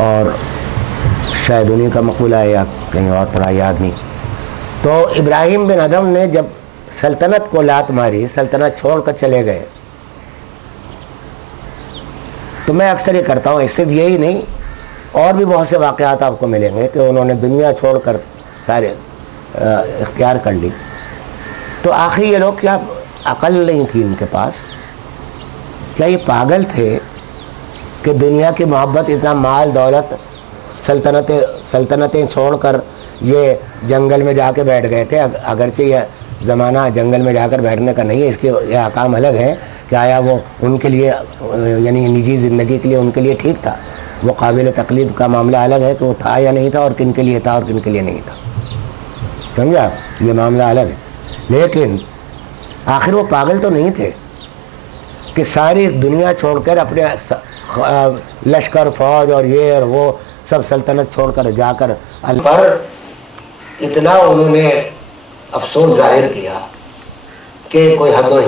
اور شاید انہیں کا مقولہ ہے یا کہیں اور پڑھا یاد نہیں. تو ابراہیم بن ادھم نے جب سلطنت کو لات ماری، سلطنت چھوڑ کر چلے گئے، تو میں اکثر یہ کرتا ہوں، صرف یہی نہیں اور بھی بہت سے واقعات آپ کو ملیں گے کہ انہوں نے دنیا چھوڑ کر سارے اختیار کر لی. تو آخر یہ لوگ کیا عقل نہیں تھی ان کے پاس؟ کیا یہ پاگل تھے کہ دنیا کی محبت، اتنا مال دولت، سلطنتیں چھوڑ کر یہ جنگل میں جا کے بیٹھ گئے تھے؟ اگرچہ یہ زمانہ جنگل میں جا کر بیٹھنے کا نہیں ہے، اس کے یہ احکام الگ ہیں کہ آیا وہ ان کے لیے یعنی نجی زندگی کے لیے ان کے لیے ٹھیک تھا، وہ قابل تقلید کا معاملہ الگ ہے کہ وہ تھا یا نہیں تھا اور کن کے لیے تھا اور کن کے لیے نہیں تھا. سمجھا؟ یہ معاملہ الگ ہے. لیکن آخر وہ پاگل تو نہیں تھے کہ ساری دنیا چھوڑ کر اپنے لشکر فوج اور یہ اور وہ سب سلطنت چھوڑ کر جا کر پر اتنا انہوں نے افسوس ظاہر کیا کہ کوئی حد و